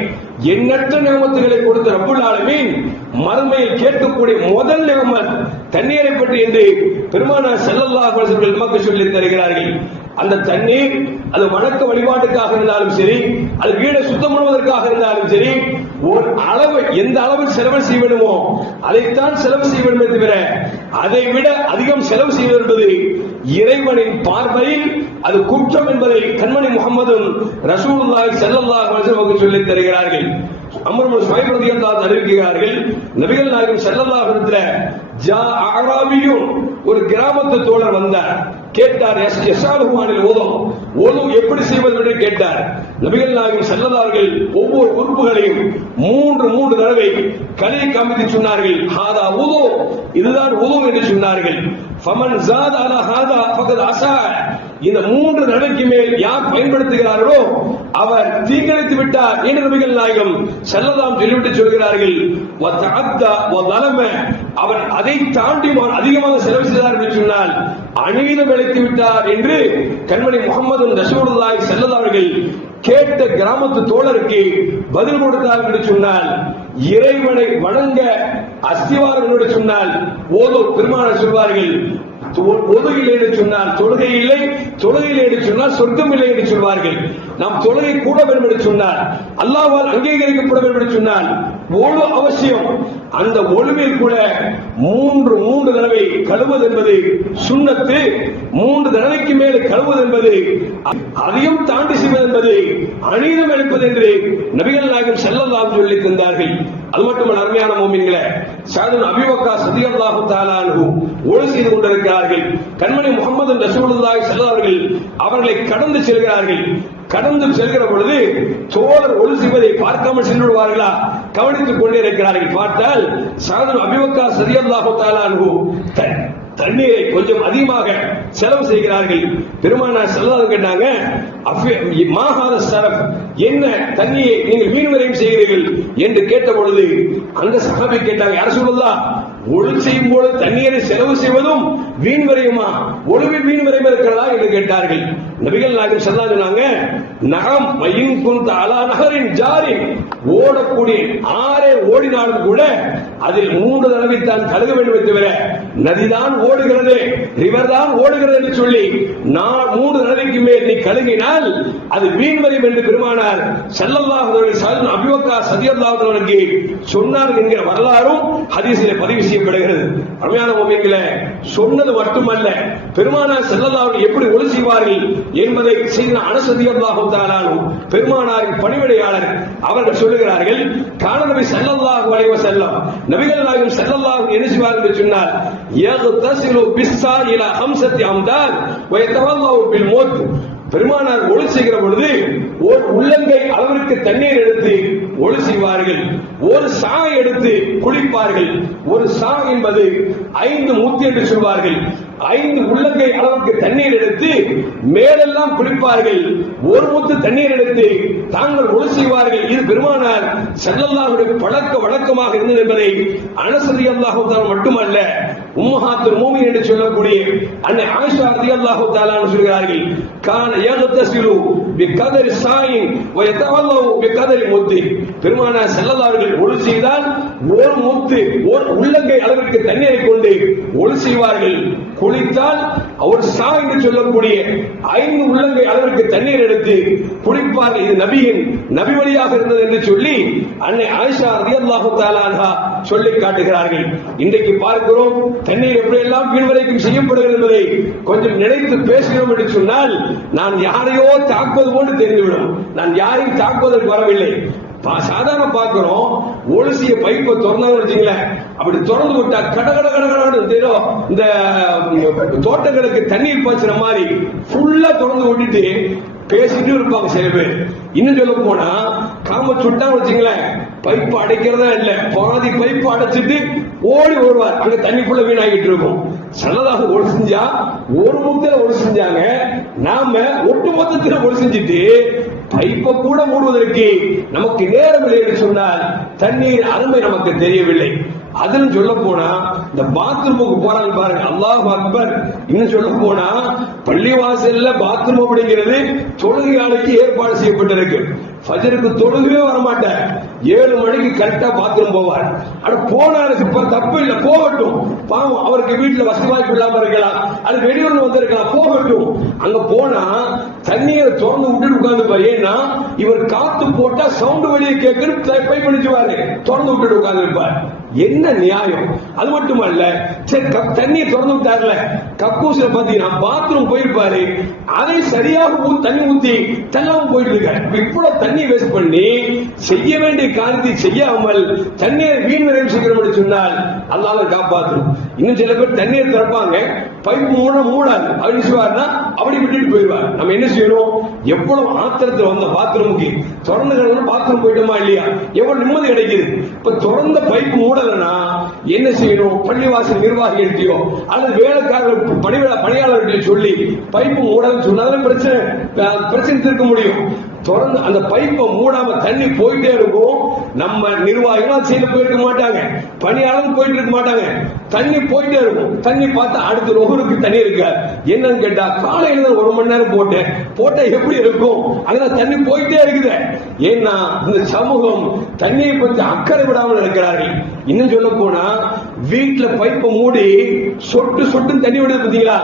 எண்ணற்ற நியமத்துகளை கொடுத்த ரப்புல் ஆலமீன் மறுமையில் கேட்கக்கூடிய முதல் நியமத் தண்ணீரை பற்றி என்று பெருமானார் ஸல்லல்லாஹு அலைஹி வஸல்லம் நமக்கு சொல்லி தருகிறார்கள். அந்த தண்ணீர் அது வணக்க வழிபாட்டுக்காக இருந்தாலும் சரி, அது வீடை சுத்தம் பண்ணுவதற்காக இருந்தாலும் சரி, ஒரு அளவு எந்த அளவில் செலவு செய்ய வேண்டுமோ அதைத்தான் செலவு செய்ய வேண்டும் தவிர அதை விட அதிகம் செலவு செய்வது என்பது இறைவனின் பார்வையில் அது குற்றம் என்பதை கண்மணி முகமது ரசூலுல்லாஹி ஸல்லல்லாஹு அலைஹி வஸல்லம் சொல்லித் தருகிறார்கள். அம்ர் இப்னு சுஹைப் ரலியல்லாஹு அன்ஹு அறிவிக்கிறார்கள், நபிகள் நாயகம் ஸல்லல்லாஹு அலைஹி வஸல்லம் ஒரு கிராமத்து தோழர் வந்தார். கேட்டார், ஒது எப்படி செய்வது என்று கேட்டார். நபிகள் நாயகம் ஸல்லல்லாஹு அலைஹி வஸல்லம் ஒவ்வொரு உறுப்புகளையும் மூன்று தடவை கலை காமித்து சொன்னார்கள். ஹாதா உது, இதுதான் உது என்று சொன்னார்கள். ஃபமன் ஜாத அலா ஹாதா ஃபகத் அஸா, இந்த 3 தடவைக்கு மேல் யார் பயன்படுத்துகிறார்களோ அவர் தீங்கிழைத்து விட்டார் என்று நபிகள் நாயகம் ஸல்லல்லாஹு அலைஹி வஸல்லம் சொல்கிறார்கள். வதஅத்தா வதலம, அவர் அதை தாண்டி அதிகமாக செலவு செய்தார் என்று சொன்னால் அநீதம் இழைத்து விட்டார் என்று கண்மணி முகமது ரசூலுல்லாஹி ஸல்லல்லாஹு அலைஹி வஸல்லம் கேட்ட கிராமத்து தோழருக்கு பதில் கொடுத்தார் என்று சொன்னால், இறைவனை வணங்க அஸ்திவாரம் என்று சொன்னால் ஓது பெருமானார் சொல்வார்கள், ஒது இல்லை என்று சொன்னால் தொழுகை இல்லை, தொழுகை இல்லை என்று சொன்னால் சொர்க்கம் இல்லை என்று சொல்வார்கள். நாம் தொழுகை கூட வேண்டும் என்று சொன்னால், அல்லாஹ்வால் அங்கீகரிக்கப்பட வேண்டும் என்று சொன்னால் ஒழு அவசியம். அந்த ஒழுவில் கூட மூன்று தடவை கழுவது என்பது சுன்னத்து. 3 தடவைக்கு மேல் கழுவது என்பது, அதையும் தாண்டி செய்வது என்பது அநீதம் இழைப்பது என்று நபிகள் நாயகம் ஸல்லல்லாஹு அலைஹி வஸல்லம் சொல்லி தந்தார்கள். அது மட்டுமல்ல, அருமையான முஃமின்களே, சஅத் பின் அபீ வக்காஸ் ரலியல்லாஹு தஆலா அன்ஹு ஒழு செய்து கொண்டிருக்கிறார்கள். கண்மணி முகமது ரசூலுல்லாஹி ஸல்லல்லாஹு அலைஹி வஸல்லம் அவர்களை கடந்து செல்கிறார்கள். கடந்து செல்கிற பொழுது தோழர் ஒழு செய்வதை பார்க்காமல் சென்று விடுவார்களா, கவனித்துக் கொண்டே இருக்கிறார்கள். பார்த்தால் சஅத் பின் அபீ வக்காஸ் ரலியல்லாஹு தஆலா அன்ஹு தண்ணீரை கொஞ்சம் அதிகமாக செலவு செய்கிறார்கள். பெருமானார் ஸல்லல்லாஹு அலைஹி வஸல்லம் கேட்டாங்க, மாஹாத ஸரஃப், என்ன தண்ணியை நீங்கள் வீண் விரயம் செய்கிறீர்கள் என்று கேட்ட பொழுது அந்த சஹாபி கேட்டாங்க, யா ரசூலல்லாஹ், ஒழு செய்யும் போது தண்ணீரை செலவு செய்வதும் வீண் விரயமா, ஒழுவில் வீண் விரயம் இருக்கிறதா என்று கேட்டார்கள். நபிகள் நாயகம் ஸல்லல்லாஹு அலைஹி வஸல்லம் சொன்னாங்க, நகம் மயின் குன்த அலா நஹரின் ஜாரின், ஓடக்கூடிய ஆறே ஓடினாலும் கூட அதில் 3 தடவை தான் கழுக வேண்டும் தவிர நதிதான் ஓடுகிறது, ரிவர் தான் ஓடுகிறது என்று சொல்லி 3 தடவைக்கு மேல் நீ கழுகினால் அது வீண் விரயம் என்று பெருமானார் ஸல்லல்லாஹு அலைஹி வஸல்லம் அபூ பக்கர் ரலியல்லாஹு அன்ஹு சொன்னார்கள் என்கிற வரலாறும் ஹதீஸிலே பதிவு செய்யப்படுகிறது. அருமையான முஃமின்களே, சொன்னது மட்டுமல்ல, பெருமானார் ஸல்லல்லாஹு அலைஹி எப்படி ஒழு செய்வார்கள் என்பதை செய்த அனஸ் ரலியல்லாஹு தஆலா பெருமானாரின் பணிவிடையாளர் அவர்கள் சொல்லுகிறார்கள், கான நபி ஸல்லல்லாஹு அலைஹி வஸல்லம், நபிகள் நாயகம் ஸல்லல்லாஹு அலைஹி என்ன செய்வார்கள் என்று சொன்னால், யக்தஸிலு பிஸ்ஸா இலா 5 அம்தார் வ யதவல்லஹு பில் மௌத், பெருமானார் ஒழு செய்கிற பொழுது ஒரு உள்ளங்கை அளவிற்கு தண்ணீர் எடுத்து ஒழு செய்வார்கள். ஒரு சா எடுத்து குளிப்பார்கள். ஒரு சா என்பது 5 முத்து என்று சொல்வார்கள். 5 உள்ளங்கை அளவுக்கு தண்ணீர் எடுத்து மேலெல்லாம் குளிப்பார்கள். ஒரு முத்து தண்ணீர் எடுத்து தாங்கள் ஒழு செய்வார்கள். இது பெருமானார் ஸல்லல்லாஹு அலைஹி வஸல்லம் வழக்கமாக இருந்தது என்பதை அனஸ் ரலியல்லாஹு தஆலா மட்டுமல்ல, உம்மஹாத்துல் மூமினீன் என்று சொல்லக்கூடிய அன்னை ஆயிஷா ரலியல்லாஹு தஆலா சொல்கிறார்கள், கான யக்தஸிலு பிகதரி சாயின் வ யதவல்லஹு பிகதரி முத்தி, பெருமானார் ஸல்லல்லாஹு அலைஹி வஸல்லம் ஒழு செய்தால் ஒரு முத்து, ஒரு உள்ளங்கை அளவிற்கு தண்ணீரை கொண்டு ஒழு செய்வார்கள். குளித்தால் ஒரு சா என்று சொல்லக்கூடிய 5 உள்ளங்கை அளவிற்கு தண்ணீர் எடுத்து குளிப்பார்கள். இது நபியின் நபி வழியாக இருந்தது என்று சொல்லி அன்னை ஆயிஷா ரலியல்லாஹு தஆலா அன்ஹா சொல்லி காட்டுகிறார்கள். இன்றைக்கு பார்க்கிறோம் தண்ணீர் எப்படியெல்லாம் வீண்வரைக்கும் செய்யப்படுகிறது என்பதை கொஞ்சம் நினைத்து பேசுகிறோம் என்று சொன்னால் நான் யாரையோ தாக்குவது போன்று தெரிந்துவிடும். நான் யாரையும் தாக்குவதற்கு வரவில்லை. சாதாரண பார்க்கிறோம், ஒழுசிய பைப்பை திறந்தாங்க வச்சுங்களேன், அப்படி திறந்து விட்டா கடகடன்னு இந்த தோட்டங்களுக்கு தண்ணீர் பாய்ச்சுற மாதிரி ஃபுல்லா திறந்து விட்டுட்டு பேசிட்டு இருப்பாங்க சில பேர். இன்னும் சொல்ல போனா காம சுட்டா வச்சுங்களேன், பைப்பு அடைக்கிறதா இல்ல, பாதி பைப்பு அடைச்சிட்டு ஓடி வருவார், அங்க தண்ணி ஃபுல்லா வீணாகிட்டு இருக்கும். சல்லல்லாஹு ஒழு செஞ்சா ஒரு முத்தில ஒழு செஞ்சாங்க, நாம ஒட்டு மொத்தத்தில் ஒழு செஞ்சுட்டு பைப்பை கூட மூடுவதற்கு நமக்கு நேரம் இல்லை என்று சொன்னால் தண்ணீர் அருமை நமக்கு தெரியவில்லை. அதிலும் சொல்ல போனா இந்த பாத்ரூமுக்கு போறாங்க பாருங்க, அல்லாஹ் அக்பர். இன்னும் சொல்ல போனா பள்ளிவாசல்ல பாத்ரூம் அப்படிங்கிறது தொழுகையாளுக்கு ஏற்பாடு செய்யப்பட்டிருக்கு. ஃபஜருக்கு தொழுகவே வரமாட்டார், 7 மணிக்கு கரெக்டா பாத்ரூம் போவார். அது போனாருக்கு தப்பு இல்லை, போகட்டும், பாவம் அவருக்கு வீட்டுல வசதி வாய்ப்பு இல்லாம இருக்கலாம், அது வெளியூர்ல வந்திருக்கலாம், போகட்டும். அங்க போனா தண்ணீரை திறந்து விட்டு உட்கார்ந்து, ஏன்னா இவர் காத்து போட்டா சவுண்ட் வெளியே கேட்கணும் பை பண்ணிச்சுவாரு, திறந்து விட்டுட்டு உட்கார்ந்து இருப்பார். என்ன நியாயம்? அது மட்டுமல்ல, சரி தண்ணியை திறந்து விட்டார்ல, கக்கூசில பாத்தீங்கன்னா பாத்ரூம் போயிருப்பாரு, அதை சரியாக தண்ணி ஊத்தி தள்ளாம போயிட்டு இருக்காரு. இவ்வளவு தண்ணி வேஸ்ட் பண்ணி செய்ய வேண்டிய காரியத்தை செய்யாமல் தண்ணீரை வீண் விரைவு செய்கிறோம் சொன்னால் அல்லாஹ் காப்பாற்றும். இன்னும் சில பேர் தண்ணீர் திறப்பாங்க, பைப் மூடாது, அப்படி சொல்லுவாருன்னா அப்படி விட்டுட்டு போயிடுவார். நம்ம என்ன செய்யணும்? எவ்வளவு ஆத்திரத்தில் வந்த பாத்ரூமுக்கு திறந்து பாத்ரூம் போயிட்டோமா இல்லையா, எவ்வளவு நிம்மதி கிடைக்குது. இப்ப திறந்த பைப் மூடலன்னா என்ன செய்யணும்? பள்ளிவாசல் நிர்வாகிகள்கிட்டயோ அல்லது வேலைக்காரர்கள் பணியாளர்களை சொல்லி பைப்பு மூடன்னு சொன்னாலும் பிரச்சனை தீர்க்க முடியும். தொடர்ந்து அந்த பைப்பை மூடாம தண்ணி போயிட்டே இருக்கும். நம்ம நிர்வாகிகள் செய்து போயிருக்க மாட்டாங்க, பணியாளர்கள் போயிட்டு இருக்க மாட்டாங்க, தண்ணி போயிட்டே இருக்கும். தண்ணி பார்த்தா அடுத்த ரோகருக்கு தண்ணி இருக்கு. என்னன்னு கேட்டா காலையில 1 மணி நேரம் போட்டா எப்படி இருக்கும்? அங்க தண்ணி போயிட்டே இருக்குது. ஏன்னா இந்த சமூகம் தண்ணியை பற்றி அக்கறை விடாமல் இருக்கிறார்கள். இன்னும் சொல்ல போனா வீட்டுல பைப்பை மூடி சொட்டு சொட்டு தண்ணி விடுது பாத்தீங்களா,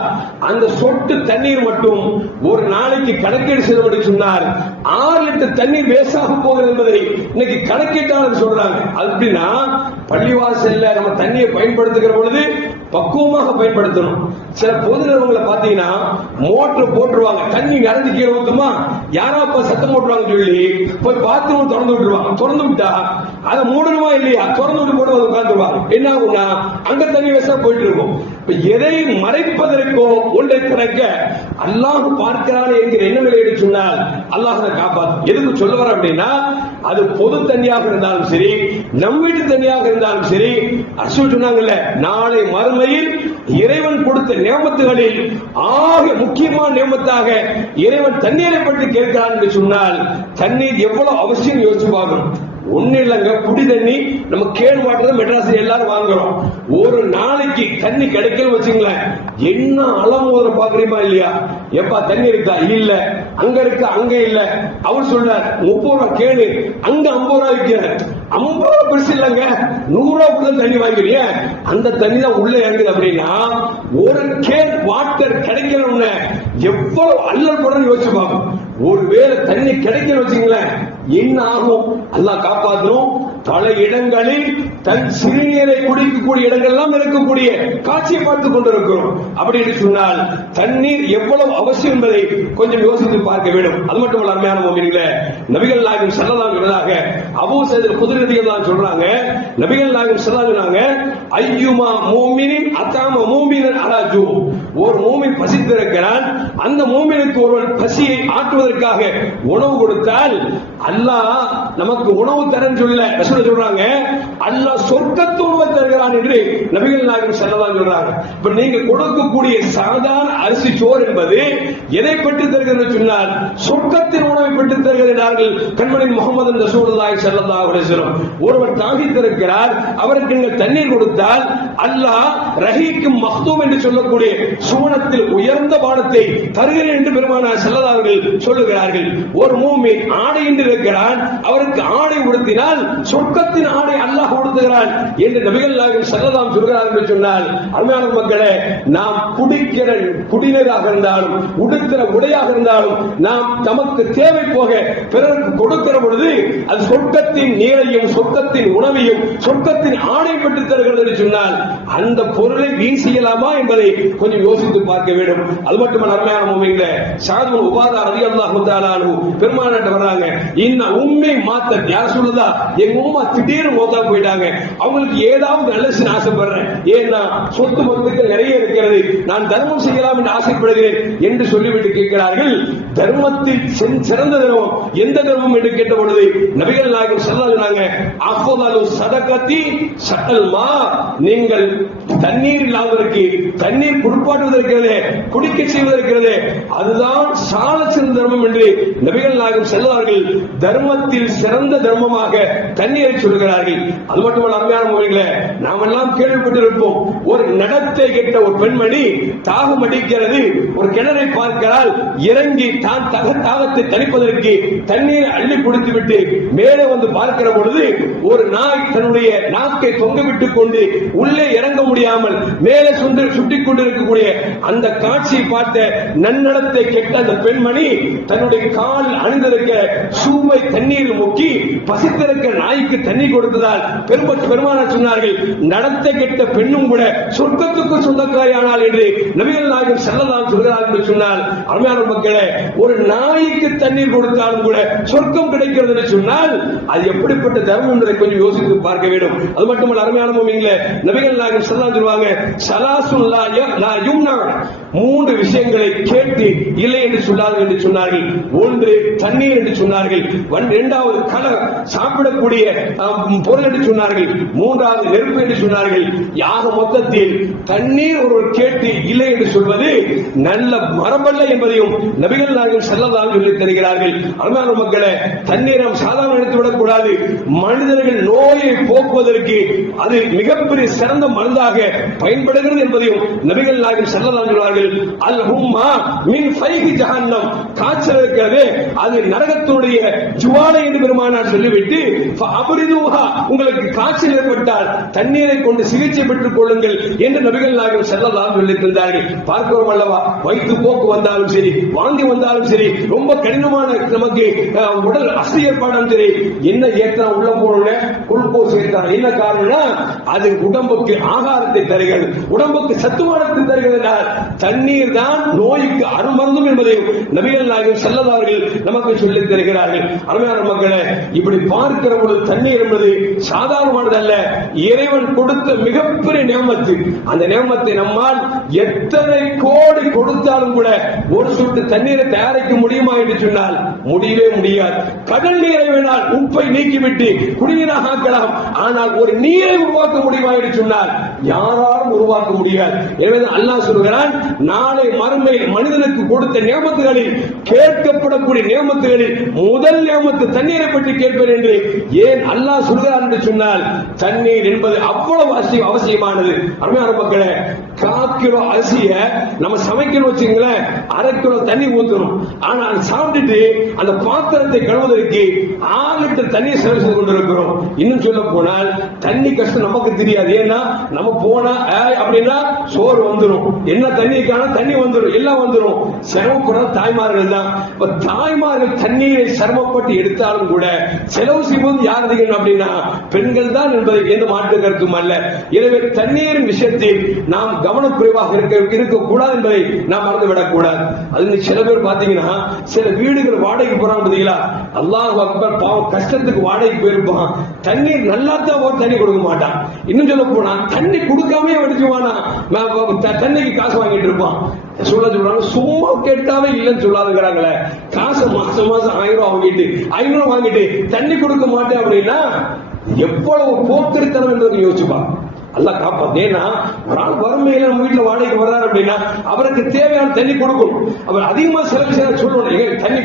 அந்த சொட்டு தண்ணீர் மட்டும் ஒரு நாளைக்கு கணக்கீடு செய்ய சொன்னார் 6 லிட்டர் தண்ணீர் வேஸ்டாக போகுது என்பதை இன்னைக்கு கணக்கீட்டாளர் சொல்றாங்க. அது எப்படின்னா, பள்ளிவாசல்ல நம்ம தண்ணியை பயன்படுத்துகிற பொழுது பக்குவமாக பயன்படுத்தணும். சில பொது நிறுவனங்களை பாத்தீங்கன்னா மோட்டர் போட்டுருவாங்க, தண்ணி நிறைஞ்சு கீழே ஊத்துமா, யாராப்ப சத்தம் போட்டுருவாங்க சொல்லி போய் பாத்ரூம் திறந்து விட்டுருவாங்க. திறந்து விட்டா அதை மூடணுமா இல்லையா, திறந்து விட்டு போட்டு உட்காந்துருவாங்க. என்ன ஆகும்னா அங்க தண்ணி வேஸ்டா போயிட்டு இருக்கும். எதை மறைப்பதற்கோ ஒன்றை திறக்க அல்லாஹ் பார்க்கிறான் என்கிற எண்ணங்களை எடுத்து சொன்னால் அல்லாஹ் காப்பாற்றும். எதுக்கு சொல்ல வர அப்படின்னா, அது பொது தண்ணியாக இருந்தாலும் சரி, நம் வீட்டு தண்ணியாக இருந்தாலும் சரி, அசூல் சொன்னாங்கல்ல, நாளை மறுமையில் இறைவன் கொடுத்த நியமத்துகளில் ஆக முக்கியமான நியமத்தாக இறைவன் தண்ணீரை பற்றி கேட்கிறான் என்று சொன்னால் தண்ணீர் எவ்வளவு அவசியம் யோசிச்சு பார்க்கணும். ஒண்ணு இல்லைங்க, குடி தண்ணி நம்ம கேன் வாட்டர் மெட்ராஸ் எல்லாரும் வாங்குறோம். ஒரு நாளைக்கு தண்ணி கிடைக்கல வச்சுங்களேன், என்ன அலமோதர பாக்குறீமா இல்லையா? எப்பா தண்ணி இருக்கா? இல்ல. அங்க இருக்கு, அங்க இல்ல. அவர் சொல்றார் 30 ரூபாய் கேளு, அங்க 50 ரூபாய் விற்கிறார். 50 ரூபாய் பெருசு இல்லைங்க, 100 ரூபாய் தண்ணி வாங்குறீங்க, அந்த தண்ணி தான் உள்ள இறங்குது. அப்படின்னா ஒரு கேன் வாட்டர் கிடைக்கணும்னு எவ்வளவு அல்லல் படம் யோசிச்சு பார்க்கும். ஒருவேளை தண்ணி கிடைக்கணும் வச்சுங்களேன், என்ன ஆகும்? அல்லாஹ் காப்பாற்றணும். பல இடங்களில் தன் சிறுநீரை குடிக்கக்கூடிய இடங்கள்லாம் இருக்கக்கூடிய காட்சியை பார்த்துக் கொண்டிருக்கிறோம். அப்படி என்று சொன்னால் தண்ணீர் எவ்வளவு அவசியம் என்பதை கொஞ்சம் யோசித்து பார்க்க வேண்டும். அது மட்டுமல்ல, அருமையான மோமின்களே, நபிகள் நாயகம் ஸல்லல்லாஹு அலைஹி வஸல்லம் அபூ சயீத் குத்ரி ரலியல்லாஹு சொல்றாங்க, நபிகள் நாயகம் ஸல்லல்லாஹு அலைஹி வஸல்லம் ஐயுமா மூமினின் அதாம மூமினன் அலா ஜூ, ஒரு மூமின் பசித்திருக்கிறான், அந்த மூமினுக்கு ஒருவன் பசியை ஆற்றுவதற்காக உணவு கொடுத்தால் அல்லாஹ் நமக்கு உணவு தரன்னு சொல்ல சொல்றாங்க, அல்லாஹ் சொர்க்கத்து உணவு தருகிறான் என்று நபிகள் நாயகம் ஸல்லல்லாஹு அலைஹி சொல்றாங்க. இப்ப நீங்க கொடுக்கக்கூடிய சாதாரண அரிசி சோறு என்பது எதை பெற்று தருகிறது சொன்னால் சொர்க்கத்தின் உணவை பெற்று தருகிறார்கள் கண்மணி முஹம்மது ரசூலுல்லாஹி ஸல்லல்லாஹு அலைஹி வஸல்லம். ஒருவர் தாகித்திருக்கிறார், அவருக்கு நீங்கள் தண்ணீர் கொடுத்தால் அல்லாஹ் ரஹீக்கும் மக்தூம் என்று சொல்லக்கூடிய சுவனத்தில் உயர்ந்த பானத்தை தருகிறேன் என்று பெருமானார் ஸல்லல்லாஹு அலைஹி வஸல்லம் சொல்லுகிறார்கள். ஒரு மூமின் ஆடையின்றி இருக்கிறான், அவருக்கு ஆடை உடுத்தினால் சொர்க்கத்தின் ஆடை அல்லாஹ் உடுத்துகிறான் என்று நபிகள் நாயகம் ஸல்லல்லாஹு அலைஹி சொல்கிறார்கள் என்று சொன்னால், அருமையான மக்களே, நாம் குடிக்கிற குடிநீராக இருந்தாலும் உடுக்கிற உடையாக இருந்தாலும் நாம் நமக்கு தேவை போக பிறருக்கு கொடுக்கிற பொழுது அது சொர்க்கத்தின் நீரையும் சொர்க்கத்தின் உணவையும் சொர்க்கத்தின் ஆடை பெற்று தருகிறது என்று சொன்னால் அந்த பொருளை வீண் செய்யலாமா என்பதை கொஞ்சம் யோசித்து பார்க்க வேண்டும். அது மட்டுமல்ல, அருமையான மூமின்களே, ஸஅத் பின் உபாதா ரலியல்லாஹு தஆலா அன்ஹு பெருமானார்ட்ட வர்றாங்க, இன்ன உம்மை மாத்த யார் சொல்லுதா, எங்க உம்மா திடீர்னு மௌத்தா போயிட்டாங்க, அவங்களுக்கு ஏதாவது நல்ல ஆசைப்படுறேன், ஏன்னா சொத்து மொத்தத்தில் நிறைய இருக்கிறது, நான் தர்மம் செய்யலாம் என்று ஆசைப்படுகிறேன் என்று சொல்லிவிட்டு கேட்கிறார்கள். தர்மத்தில் சிறந்த தர்மம் எந்த தர்மம் என்று கேட்ட பொழுது நபிகள் நாயகம் ஸல்லல்லாஹு அலைஹி அஃதலு ஸதகத்தி ஸஅல் மா, நீங்கள் தண்ணீர் இல்லாதவருக்கு தண்ணீர் குடிப்பாட்டுவதற்கிறதே, குடிக்க செய்வதற்கிறதே, அதுதான் சால சிறந்த தர்மம் என்று நபிகள் நாயகம் ஸல்லல்லாஹு தர்மத்தில் சிறந்த தர்மமாக தண்ணீரை சொல்கிறார்கள். அது மட்டுமல்ல, அருமையான முறைகளே, நாம் எல்லாம் கேள்விப்பட்டிருப்போம், ஒரு நடத்தை கெட்ட ஒரு பெண்மணி தாகம் அடிக்கிறது, ஒரு கிணறை பார்க்கிறாள், இறங்கி தான் தாகத்தை தணிப்பதற்கு தண்ணீரை அள்ளி குடித்து விட்டு மேலே வந்து பார்க்கிற பொழுது ஒரு நாய் தன்னுடைய நாக்கை தொங்கவிட்டுக் கொண்டு உள்ளே இறங்க முடியாமல் மேலே சுட்டிக் கொண்டிருக்கக்கூடிய அந்த காட்சியை பார்த்த நன்னடத்தை கெட்ட அந்த பெண்மணி தன்னுடைய கால் அணிந்திருக்க ஷூவை தண்ணீரில் முக்கி பசித்திருக்க நாய்க்கு தண்ணீர் கொடுத்ததால் பெருமானார் சொன்னார்கள், நடத்த கெட்ட பெண்ணும் கூட சொர்க்கத்துக்கு சொந்தக்காரியானால் என்று நபிகள் நாயகம் ஸல்லல்லாஹு சொல்கிறார்கள் என்று சொன்னால், அருமையான மக்களே, ஒரு நாய்க்கு தண்ணீர் கொடுத்தாலும் கூட சொர்க்கம் கிடைக்கிறது என்று சொன்னால் அது எப்படிப்பட்ட தர்மம் என்பதை கொஞ்சம் யோசித்து பார்க்க வேண்டும். அது மட்டுமல்ல, அருமையான முஃமினீன்களே, நபிகள் நாயகம் ஸல்லல்லாஹு சொல்வாங்க, ஸலாசுல் லா யும்னா, மூன்று விஷயங்களை கேட்டு இல்லை என்று சொல்லார்கள் என்று சொன்னார்கள். ஒன்று தண்ணீர் என்று சொன்னார்கள், இரண்டாவது சாப்பிடக்கூடிய பொருள் என்று சொன்னார்கள், மூன்றாவது நெருப்பு என்று சொன்னார்கள். யாக மொத்தத்தில் தண்ணீர் ஒருவர் கேட்டு இல்லை என்று சொல்வது நல்ல மரபல்ல என்பதையும் நபிகள் நாயகம் ஸல்லல்லாஹு அலைஹி வஸல்லம் தருகிறார்கள். அருமையான மக்களே, தண்ணீர் நாம் சாதாரண எடுத்து விடக்கூடாது. மனிதர்கள் நோயை போக்குவதற்கு அது மிகப்பெரிய சிறந்த மருந்தாக பயன்படுகிறது என்பதையும் நபிகள் நாயகம் ஸல்லல்லாஹு அலைஹி வஸல்லம் அல் ஹும்மா மின் ஃபைஹி ஜஹன்னம், காய்ச்சல் இருக்கிறது அது நரகத்துடைய ஜுவாலை என்று பெருமானார் சொல்லிவிட்டு, ஃபஅப்ரிதுஹா, உங்களுக்கு காய்ச்சல் ஏற்பட்டால் தண்ணீரை கொண்டு சிகிச்சை பெற்றுக் கொள்ளுங்கள் என்று நபிகள் நாயகம் ஸல்லல்லாஹு அலைஹி வஸல்லம் சொல்லியிருந்தார்கள். பார்க்கிறோம் அல்லவா, வயிற்று போக்கு வந்தாலும் சரி, வாந்தி வந்தாலும் சரி, ரொம்ப கடினமான நமக்கு உடல் அசை ஏற்பாடும் சரி, என்ன ஏற்றா உள்ள போன குளுக்கோஸ் ஏற்றா, என்ன காரணம்னா அது உடம்புக்கு ஆகாரத்தை தருகிறது, உடம்புக்கு சத்துமானத்தை தருகிறது. தண்ணீர் தான் நோய்க்கு அருமருந்தும் என்பதையும் நபிகள் நாயகம் ஸல்லல்லாஹு அலைஹி வஸல்லம் நமக்கு சொல்லித் தருகிறார்கள். அருமையான மக்களே, இப்படி பார்க்கிற பொழுது தண்ணீர் என்பது சாதாரணமானது அல்ல, இறைவன் கொடுத்த மிகப்பெரிய நியமத்து. அந்த நியமத்தை நம்மால் எத்தனை கோடி கொடுத்தாலும் கூட ஒரு சொட்டு தண்ணீரை தயாரிக்க முடியுமா என்று சொன்னால் முடியவே முடியாது. கடல் நீரை வேணால் உப்பை நீக்கிவிட்டு குடிநீராக ஆக்கலாம், ஆனால் ஒரு நீரை உருவாக்க முடியுமா என்று சொன்னால் யாராலும் உருவாக்க முடியாது. எனவே அல்லாஹ் சொல்கிறான், நாளை மறுமையில் மனிதனுக்கு கொடுத்த நியமத்துகளில் கேட்கப்படக்கூடிய நியமத்துகளில் முதல் நியமத்து தண்ணீரை பற்றி கேட்பேன் என்று ஏன் அல்லாஹ் சொல்கிறார் என்று சொன்னால், தண்ணீர் என்பது அவ்வளவு அவசியமானது. அருமையான மக்களே, 1/4 கிலோ அரிசிய நம்ம சமைக்கணும் வச்சுங்களேன், 1/2 கிலோ தண்ணி ஊற்றணும். ஆனால் சாப்பிட்டுட்டு அந்த பாத்திரத்தை கழுவுவதற்கு 6 லிட்டர் தண்ணீர் செலவு செய்து கொண்டிருக்கிறோம். இன்னும் சொல்ல போனால் தண்ணி கஷ்டம் நமக்கு தெரியாது. ஏன்னா நம்ம போனா அப்படின்னா சோறு வந்துடும், என்ன தண்ணிக்கான தண்ணி வந்துடும், எல்லாம் வந்துடும். சிரமப்படுற தாய்மார்கள் தான். தாய்மார்கள் தண்ணீரை சிரமப்பட்டு எடுத்தாலும் கூட செலவு செய்வது யார் அதிகம் அப்படின்னா பெண்கள் தான் என்பதை எந்த மாற்று கருத்தும் அல்ல. எனவே தண்ணீரின் விஷயத்தில் நாம் கவனக்குறைவாக இருக்கக்கூடாது என்பதை நாம் மறந்துவிடக் கூடாது. அது சில பேர் பாத்தீங்கன்னா சில வீடுகள் வாடகைக்கு போறாங்க பாத்தீங்களா, அல்லாஹ் அக்பர், பாவம் கஷ்டத்துக்கு வாடகைக்கு போயிருப்பான், தண்ணீர் நல்லா தான் தண்ணி கொடுக்க மாட்டான். இன்னும் சொல்ல போனா தண்ணி கொடுக்காமயே வடிச்சுவானா, தண்ணிக்கு காசு வாங்கிட்டு இருப்பான். சொல்றாங்க, சும்மா கேட்டாவே இல்லைன்னு சொல்லாதுங்கிறாங்களே, காசு மாசம் மாசம் 1000 ரூபாய் வாங்கிட்டு 500 வாங்கிட்டு தண்ணி கொடுக்க மாட்டேன் அப்படின்னா எவ்வளவு போக்கிருத்தனம் என்பதை யோசிச்சுப்பா. அல்லாஹ் காப்பாத்து. ஏன்னா ஒரு ஆள் வறுமையில நம்ம வீட்டுல வாடகைக்கு வர்றாரு அப்படின்னா அவருக்கு தேவையான தண்ணி கொடுக்கணும். அவர் அதிகமா செலவு செய்ய சொல்லணும், தண்ணி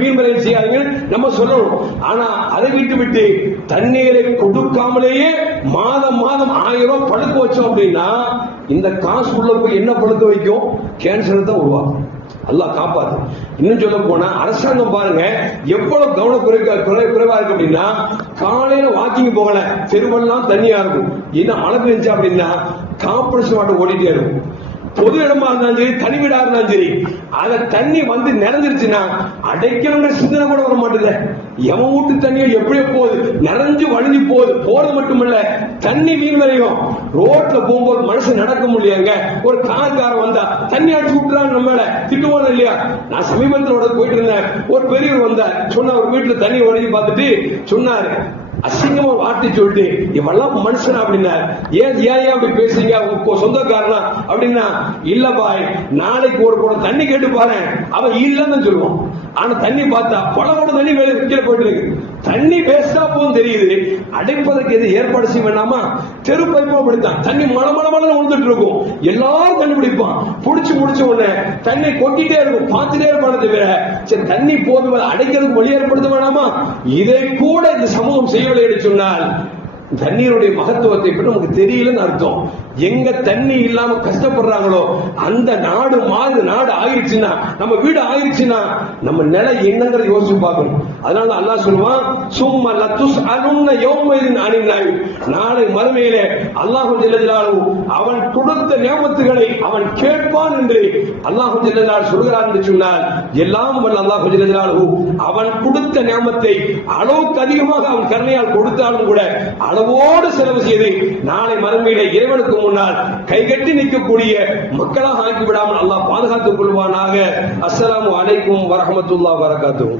வீண் விலை செய்யாதீங்க நம்ம சொல்லணும். ஆனா அதை விட்டு தண்ணீரை கொடுக்காமலேயே மாதம் 1000 ரூபாய் படுக்க வச்சோம் அப்படின்னா இந்த காசு உள்ள போய் என்ன படுக்க வைக்கும்? கேன்சர் தான் உருவாக்கும். அல்லாஹ் காப்பாத்து. இன்னும் சொல்ல போனா அரசாங்கம் பாருங்க எவ்வளவு குறைவா இருக்கு அப்படின்னா, காலையில வாக்கிங் போகல, தெருவெல்லாம் தண்ணியா இருக்கும். என்ன மழை பெஞ்சா அப்படின்னா கார்பரேஷன் வாட்டர் ஓடிட்டே இருக்கும். பொது இடமா இருந்தாலும் சரி, தனி வீடா இருந்தாலும் சரி, அத தண்ணி வந்து நிறைஞ்சிருச்சுன்னா அடைக்கணுங்கிற சிந்தனை கூட வர மாட்டேது. எவன் வீட்டு தண்ணியோ எப்படியோ போகுது, நிறைஞ்சு வழிஞ்சு போறது மட்டுமல்ல, தண்ணி வீண் வரையும். ரோட்ல போகும்போது மனுஷன் நடக்க முடியாங்க, ஒரு கார்காரன் வந்தா தண்ணி அடிச்சு விட்டுறாங்க, நம்மள திட்டுவாங்க இல்லையா? நான் சமீபத்தில் போயிட்டு இருந்தேன், ஒரு பெரியவர் வந்தார், சொன்ன ஒரு வீட்டுல தண்ணி ஒழுங்கி பார்த்துட்டு சொன்னாரு, அசிங்கமா வார்த்தை சொல்லிட்டு இவெல்லாம் மனுஷனா அப்படின்னா, ஏன் அப்படி பேசுறீங்க, சொந்தக்காரனா அப்படின்னா, இல்ல பாய், நாளைக்கு ஒரு குடம் தண்ணி கேட்டு பாரு, அவன் இல்லன்னு சொல்லுவான். ஆனா தண்ணி பார்த்தா பல குடம் தண்ணி மேல கீழே போயிட்டு இருக்கு. தண்ணி வேஸ்டா போகும் தெரியுது, அடைப்பதற்கு எது ஏற்பாடு செய்ய வேண்டாமா? தெரு பைப்பா பிடித்தான், தண்ணி மழை விழுந்துட்டு இருக்கும், எல்லாரும் தண்ணி பிடிப்பான். முடிச்ச உடனே தண்ணி கொட்டிட்டே இருக்கும், பார்த்துட்டே இருப்பான தவிர சரி தண்ணி போதும், அடைக்கிறதுக்கு வழி ஏற்படுத்த வேணாமா? இதை கூட இந்த சமூகம் செய்யவில்லை என்று சொன்னால் தண்ணீருடைய மகத்துவத்தை பற்றி நமக்கு தெரியலன்னு அர்த்தம். எங்க தண்ணி இல்லாம கஷ்டப்படுறாங்களோ அந்த நாடு நாடு ஆயிடுச்சுன்னா, நம்ம வீடு ஆயிடுச்சுன்னா நம்ம நிலை என்னங்கிறத யோசிச்சு பார்க்கணும். அதனால அல்லாஹ் சொல்லுவான், சும்மா லத்துஸ் அலுன்ன யௌமைதின் அனின் நஈம். நாளை மறுமையிலே அல்லாஹ் ஜல்ல ஜலாலுஹு அவன் கொடுத்த நியமத்துகளை அவன் கேட்பான் என்று அல்லாஹ் ஜல்ல ஜலாலுஹு சொல்கிறான் என்று சொன்னால், எல்லாம் வல்ல அல்லாஹ் ஜல்ல ஜலாலுஹு அவன் கொடுத்த நியமத்தை அளவுக்கு அதிகமாக அவன் கருணையால் கொடுத்தாலும் கூட அளவோடு செலவு செய்து நாளை மறுமையிலே இறைவனுக்கு முன்னால் கைகட்டி நிற்கக்கூடிய மக்களாக ஆக்கிவிடாமல் அல்லாஹ் பாதுகாத்துக் கொள்வானாக. அஸ்ஸலாமு அலைக்கும் வரஹ்மத்துல்லாஹி வபரகாத்துஹு.